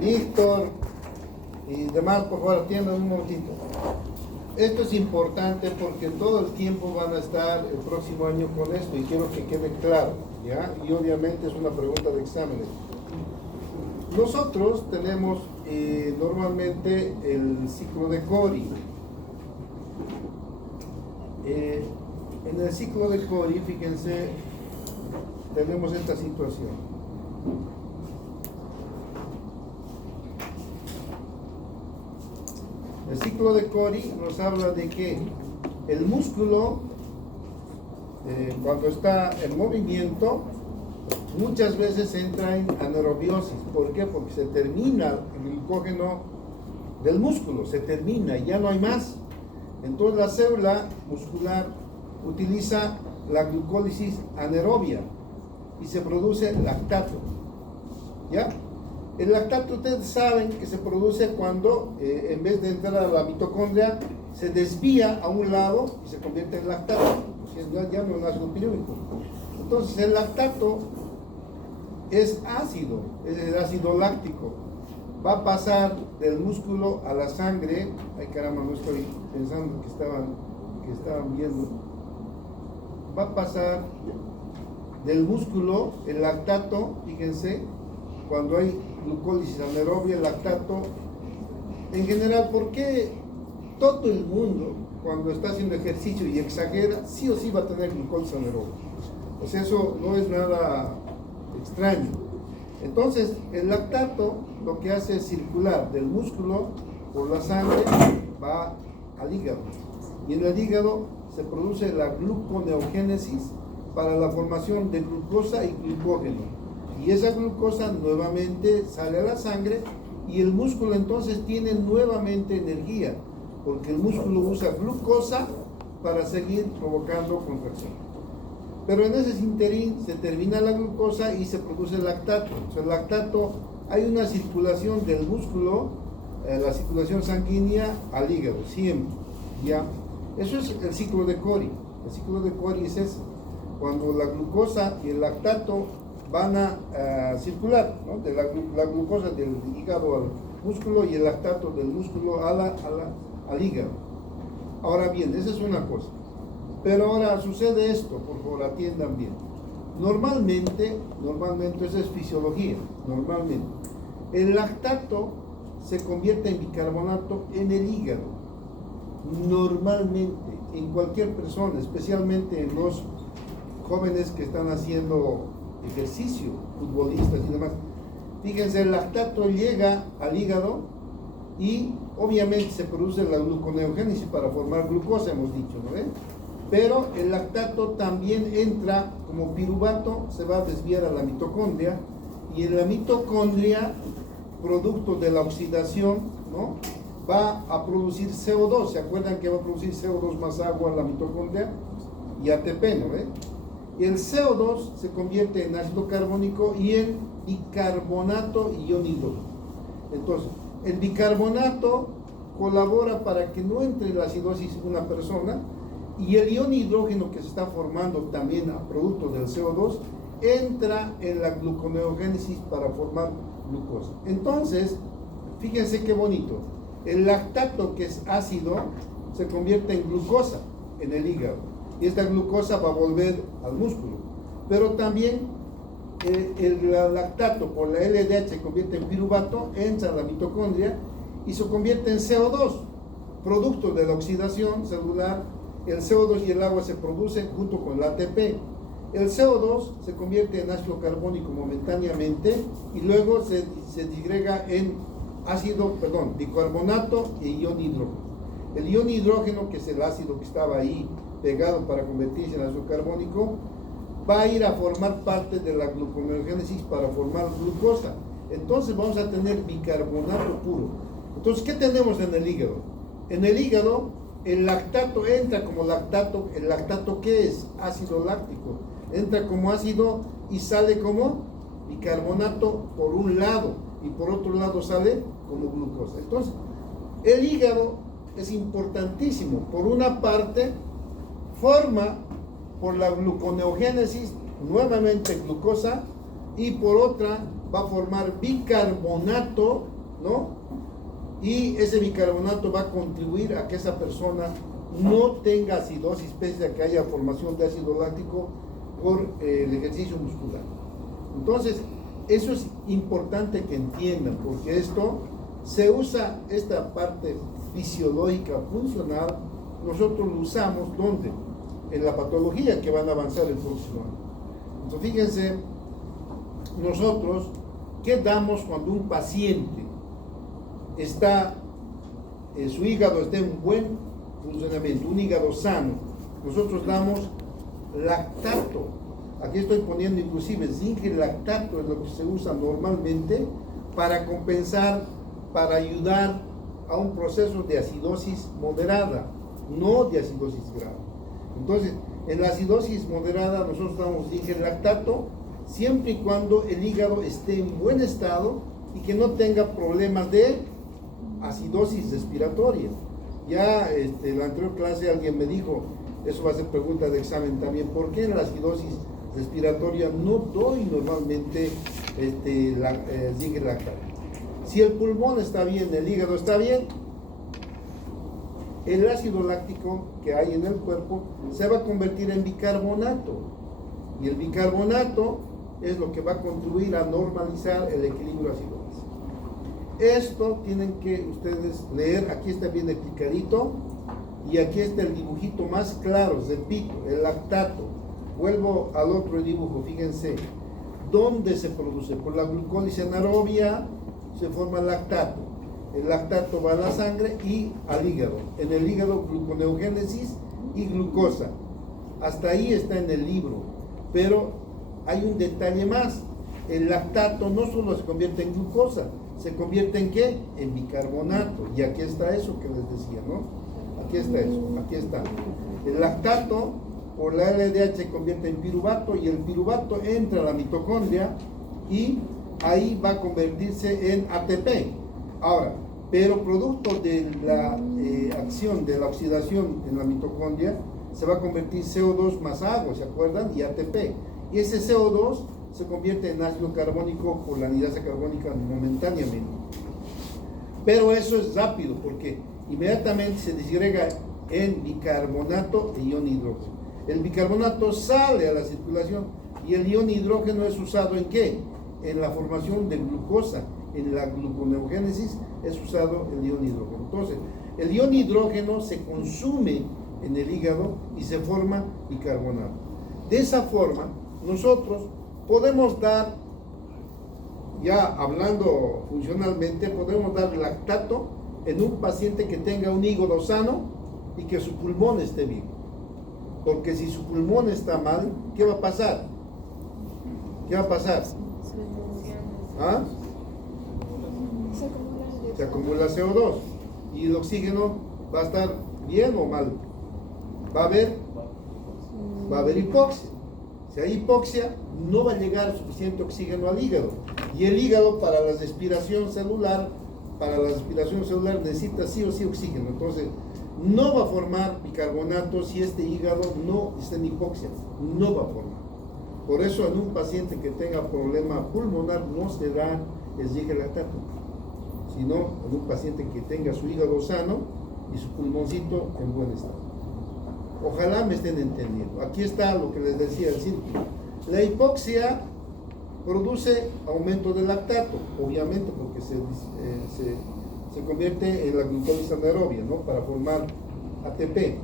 Víctor y demás, por favor, atiendan un momentito. Esto es importante porque todo el tiempo van a estar el próximo año con esto y quiero que quede claro, ¿ya? Y obviamente es una pregunta de exámenes. Nosotros tenemos normalmente el ciclo de Cori. En el ciclo de Cori, fíjense, tenemos esta situación. El ciclo de Cori nos habla de que el músculo, cuando está en movimiento, muchas veces entra en anaerobiosis. ¿Por qué? Porque se termina el glucógeno del músculo, se termina y ya no hay más. Entonces la célula muscular utiliza la glucólisis anaerobia y se produce lactato. ¿Ya? El lactato, ustedes saben que se produce cuando en vez de entrar a la mitocondria se desvía a un lado y se convierte en lactato, ya no es ácido piruvico. Entonces el lactato es ácido, es el ácido láctico. Va a pasar del músculo a la sangre. Ay caramba, no estoy pensando que estaban viendo. Va a pasar del músculo, el lactato, fíjense, cuando hay glucólisis anaerobia, el lactato, en general, ¿por qué todo el mundo cuando está haciendo ejercicio y exagera, sí o sí va a tener glucólisis anaerobia? O sea, eso no es nada extraño. Entonces, el lactato lo que hace es circular del músculo por la sangre, va al hígado. Y en el hígado se produce la gluconeogénesis para la formación de glucosa y glucógeno. Y esa glucosa nuevamente sale a la sangre y el músculo entonces tiene nuevamente energía, porque el músculo usa glucosa para seguir provocando contracción. Pero en ese interín se termina la glucosa y se produce el lactato. O sea, el lactato, hay una circulación del músculo, la circulación sanguínea al hígado, siempre. ¿Ya? Eso es el ciclo de Cori. El ciclo de Cori es ese. Cuando la glucosa y el lactato van a circular, ¿no? De la glucosa del hígado al músculo y el lactato del músculo al hígado. Ahora bien, esa es una cosa. Pero ahora sucede esto, por favor, atiendan bien. Normalmente, esa es fisiología, normalmente. El lactato se convierte en bicarbonato en el hígado. Normalmente, en cualquier persona, especialmente en los jóvenes que están haciendo ejercicio, futbolistas y demás. Fíjense, el lactato llega al hígado y obviamente se produce la gluconeogénesis para formar glucosa, hemos dicho, ¿no ven? Pero el lactato también entra como piruvato, se va a desviar a la mitocondria y en la mitocondria, producto de la oxidación, ¿no? Va a producir CO2. ¿Se acuerdan que va a producir CO2 más agua la mitocondria? Y ATP, ¿no ven? Y el CO2 se convierte en ácido carbónico y en bicarbonato y ion hidrógeno. Entonces, el bicarbonato colabora para que no entre en la acidosis una persona y el ion hidrógeno que se está formando también a producto del CO2 entra en la gluconeogénesis para formar glucosa. Entonces, fíjense qué bonito. El lactato, que es ácido, se convierte en glucosa en el hígado. Y esta glucosa va a volver al músculo. Pero también el lactato por la LDH se convierte en piruvato, entra a la mitocondria y se convierte en CO2, producto de la oxidación celular. El CO2 y el agua se producen junto con el ATP. El CO2 se convierte en ácido carbónico momentáneamente y luego se digrega en bicarbonato e ion hidrógeno. El ion hidrógeno, que es el ácido que estaba ahí pegado para convertirse en ácido carbónico, va a ir a formar parte de la gluconeogénesis para formar glucosa. Entonces vamos a tener bicarbonato puro. Entonces, ¿qué tenemos en el hígado? En el hígado, el lactato entra como lactato. ¿El lactato qué es? Ácido láctico. Entra como ácido y sale como bicarbonato por un lado y por otro lado sale como glucosa. Entonces, el hígado es importantísimo. Por una parte, forma por la gluconeogénesis nuevamente glucosa y por otra va a formar bicarbonato, ¿no? Y ese bicarbonato va a contribuir a que esa persona no tenga acidosis, pese a que haya formación de ácido láctico por el ejercicio muscular. Entonces, eso es importante que entiendan, porque esto se usa, esta parte fisiológica, funcional, nosotros lo usamos, ¿dónde? En la patología que van a avanzar el próximo año. Entonces, fíjense, nosotros, ¿qué damos cuando un paciente está, su hígado está en buen funcionamiento, un hígado sano? Nosotros damos lactato. Aquí estoy poniendo inclusive zinc y lactato, es lo que se usa normalmente para compensar, para ayudar a un proceso de acidosis moderada, no de acidosis grave. Entonces, en la acidosis moderada nosotros damos zinc y lactato siempre y cuando el hígado esté en buen estado y que no tenga problemas de acidosis respiratoria. Ya en la anterior clase alguien me dijo, eso va a ser pregunta de examen también, ¿por qué en la acidosis respiratoria no doy normalmente zinc y lactato? Si el pulmón está bien, el hígado está bien, el ácido láctico que hay en el cuerpo se va a convertir en bicarbonato, y el bicarbonato es lo que va a contribuir a normalizar el equilibrio ácido-básico. Esto tienen que ustedes leer, aquí está bien explicadito, y aquí está el dibujito más claro, repito, el lactato. Vuelvo al otro dibujo, fíjense, ¿dónde se produce? Por la glucólisis anaerobia se forma lactato. El lactato va a la sangre y al hígado. En el hígado, gluconeogénesis y glucosa. Hasta ahí está en el libro. Pero hay un detalle más. El lactato no solo se convierte en glucosa, se convierte en ¿qué? En bicarbonato. Y aquí está eso que les decía, ¿no? Aquí está eso, aquí está. El lactato por la LDH se convierte en piruvato y el piruvato entra a la mitocondria y ahí va a convertirse en ATP. Ahora, pero producto de la acción de la oxidación en la mitocondria se va a convertir CO2 más agua, ¿se acuerdan? Y ATP. Y ese CO2 se convierte en ácido carbónico por la anidasa carbónica momentáneamente. Pero eso es rápido porque inmediatamente se disgrega en bicarbonato e ion hidrógeno. El bicarbonato sale a la circulación y el ion hidrógeno es usado ¿en qué? En la formación de glucosa, en la gluconeogénesis es usado el ion hidrógeno. Entonces, el ion hidrógeno se consume en el hígado y se forma bicarbonato. De esa forma, nosotros podemos dar, ya hablando funcionalmente, podemos dar lactato en un paciente que tenga un hígado sano y que su pulmón esté bien. Porque si su pulmón está mal, ¿qué va a pasar? ¿Qué va a pasar? ¿Ah? Se acumula CO2 y el oxígeno va a estar bien o mal. Va a haber hipoxia. Si hay hipoxia, no va a llegar suficiente oxígeno al hígado. Y el hígado para la respiración celular, necesita sí o sí oxígeno. Entonces, no va a formar bicarbonato si este hígado no está en hipoxia. No va a formar. Por eso en un paciente que tenga problema pulmonar no se da el zinc lactato, sino en un paciente que tenga su hígado sano y su pulmoncito en buen estado. Ojalá me estén entendiendo. Aquí está lo que les decía el círculo. La hipoxia produce aumento del lactato, obviamente porque se convierte en la glucólisis anaerobia, ¿no? Para formar ATP.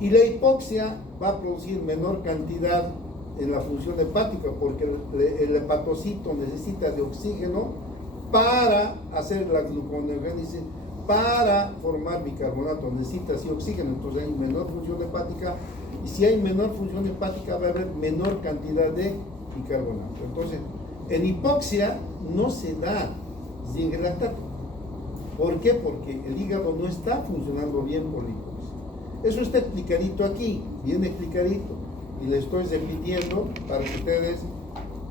Y la hipoxia va a producir menor cantidad en la función hepática porque el hepatocito necesita de oxígeno para hacer la gluconeogénesis, para formar bicarbonato, necesita sí oxígeno, entonces hay menor función hepática y si hay menor función hepática va a haber menor cantidad de bicarbonato. Entonces, en hipoxia no se da zinc lactato. ¿Por qué? Porque el hígado no está funcionando bien por la hipoxia. Eso está explicadito aquí, bien explicadito. Y le estoy repitiendo para que ustedes,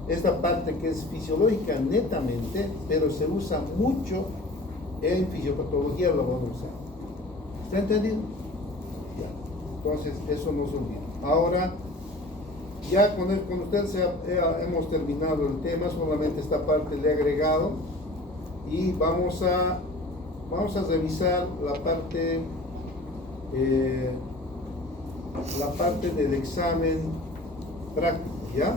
esta parte que es fisiológica netamente, pero se usa mucho en fisiopatología, lo vamos a usar. ¿Está entendido? Ya. Entonces, eso no se olvida. Ahora, Ya con ustedes hemos terminado el tema, solamente esta parte le he agregado y vamos a revisar la parte del examen práctico, ¿ya?